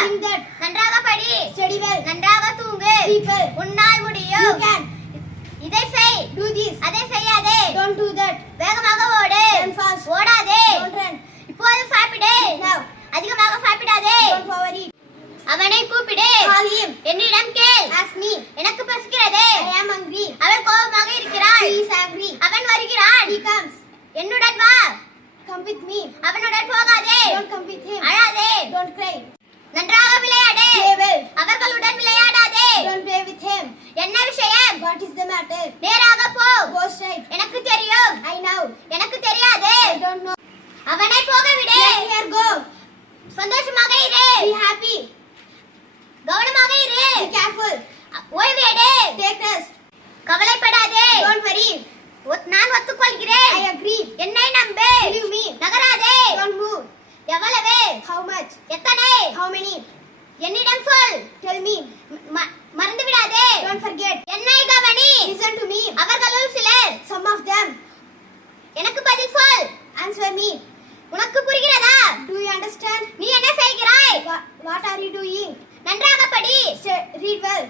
Think that. நன்றாக படி. Study well. நன்றாக தூங்கு. Sleep well. உன்னால் முடியும். You can. இதை செய். Do this. அதை செய்யாதே. Don't do that. வேகமாக ஓடு. Run fast. ஓடாதே. Don't run. இப்போது சாப்பிடு. Now. அதிகமாக சாப்பிடாதே. Don't overeat. அவனை கூப்பிடு. Call him. என்னிடம் கேள். Ask me. எனக்கு பசிக்கிறது. I am hungry. அவள் கோபமாக இருக்கிறாள். He is angry. அவன் வருகிறான். He comes. என்னுடன் வா. Come with me. அவனுடன் போகாதே. Don't come with him. அழாதே. Don't cry. நன்றாக விளையாடு. Play well. அவர்களுடன் விளையாடாதே. Don't play with him. என்ன விஷயம்? What is the matter? நேராக போ. Go straight. எனக்கு தெரியும். I know. எனக்கு தெரியாது. I don't know. அவனை போக விடு. Let her go. சந்தோஷமாக இரு. Be happy. கவனமாக இரு. Be careful. ஓய்வு எடு. Take rest. கவலைப்படாதே. Don't worry. நான் ஒத்துக்கொள்கிறேன். I agree. என்னை நம்பு. Believe me. நகராதே. Don't move. எவ்வளவு? How much? எத்தனை? How many? என்னிடம் சொல். Tell me. மறந்து விடாதே. Don't forget. என்னை கவனி. Listen to me. அவர்களுள் சிலர். Some of them. எனக்கு பதில் சொல். Answer me. உனக்கு புரிகிறதா? Do you understand? நீ என்ன செய்கிறாய்? What are you doing? நன்றாக படி. Read well.